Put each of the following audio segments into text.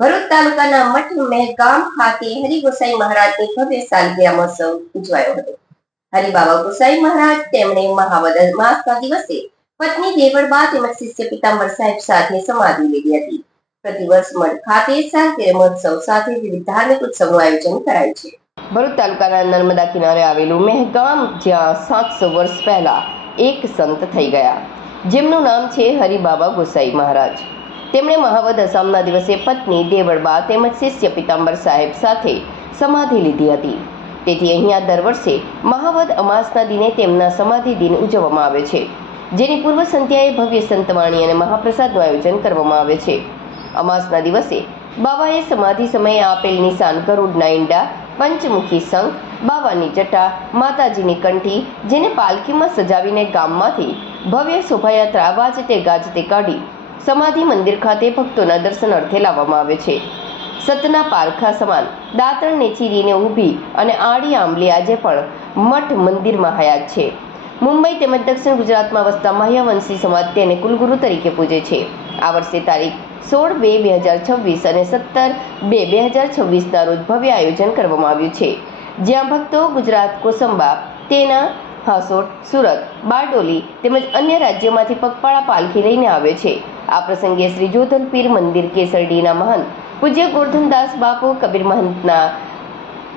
ભરૂચ તાલુકાના મઠ મહેગામ ખાતે હરિગોસાઈ મહારાજની ભવ્ય સાલગીરા મહોત્સવ ઉજવાયો હતો. હરિબાબા ગોસાઈ મહારાજ તેમણે મહાવદ અમાસના દિવસે પત્ની દેવળબા તેમજ શિષ્ય પિતાંબર સાહેબ સાથે સમાધિ લીધી હતી. પ્રતિવર્ષ મઠ ખાતે સાલગીરા મહોત્સવ સાથે વિવિધ ધાર્મિક ઉત્સવનું આયોજન કરાય છે. ભરૂચ તાલુકાના નર્મદા કિનારે આવેલું મહેગામ, જ્યાં 700 વર્ષ પહેલા એક સંત થઈ ગયા, જેમનું નામ છે હરિબાબા ગોસાઈ મહારાજ. તેમણે મહાવદ અસામના દિવસે પત્ની દેવળબા તેમજ શિષ્ય પિતાંબર સાહેબ સાથે સમાધિ લીધી હતી. તેથી અહીંયા દર વર્ષે મહાવદ અમાસના દિને તેમના સમાધિ દિન ઉજવવામાં આવે છે, જેની પૂર્વ સંધ્યાએ ભવ્ય સંતવાણી અને મહાપ્રસાદનું આયોજન કરવામાં આવે છે. અમાસના દિવસે બાવાએ સમાધિ સમયે આપેલ નિશાન ગરુડના ઈંડા, પંચમુખી શંખ, બાવાની જટા, માતાજીની કંઠી, જેને પાલખીમાં સજાવીને ગામમાંથી ભવ્ય શોભાયાત્રા વાજતે ગાજતે કાઢી સમાધિ મંદિર ખાતે ભક્તોના દર્શન અર્થે લાવવામાં આવે છે. સતના પારખા સમાન દાંતણને ચીરીને ઊભી અને આડી આંબલી આજે પણ મઠ મંદિરમાં હયાત છે. મુંબઈ તેમજ દક્ષિણ ગુજરાતમાં વસતા મહ્યવંશી સમાજ તેને કુલગુરુ તરીકે પૂજે છે. આ વર્ષે તારીખ 16/2/2026 અને 17/2/2026ના રોજ ભવ્ય આયોજન કરવામાં આવ્યું છે, જ્યાં ભક્તો ગુજરાત, કોસંબા, તેના, હાસોટ, સુરત, બારડોલી તેમજ અન્ય રાજ્યોમાંથી પગપાળા પાલખી લઈને આવે છે. આ પ્રસંગે શ્રી જોધલ પીર મંદિર કેસરડીના મહંત પૂજ્ય ગોરધનદાસ બાપુ, કબીર મહંતના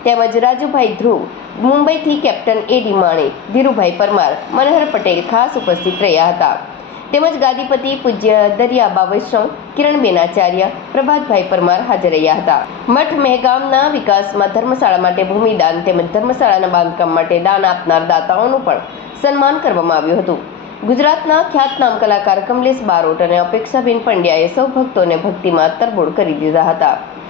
તેમજ રાજુભાઈ ધ્રુવ, મુંબઈથી કેપ્ટન એડી માણે, ધીરુભાઈ પરમાર, મનહર પટેલ ખાસ ઉપસ્થિત રહ્યા હતા. તેમજ ગાદીપતિ પૂજ્ય દરિયાબા વૈષ્ણવ, કિરણબેન આચાર્ય, પ્રભાતભાઈ પરમાર હાજર રહ્યા હતા. મઠ મહેગામના વિકાસમાં ધર્મશાળા માટે ભૂમિદાન તેમજ ધર્મશાળાના બાંધકામ માટે દાન આપનાર દાતાઓનું પણ સન્માન કરવામાં આવ્યું હતું. ગુજરાતના ખ્યાતનામ કલાકાર કમલેશ બારોટ અને અપેક્ષાબેન પંડ્યાએ સૌ ભક્તોને ભક્તિમાં તરબોળ કરી દીધા હતા.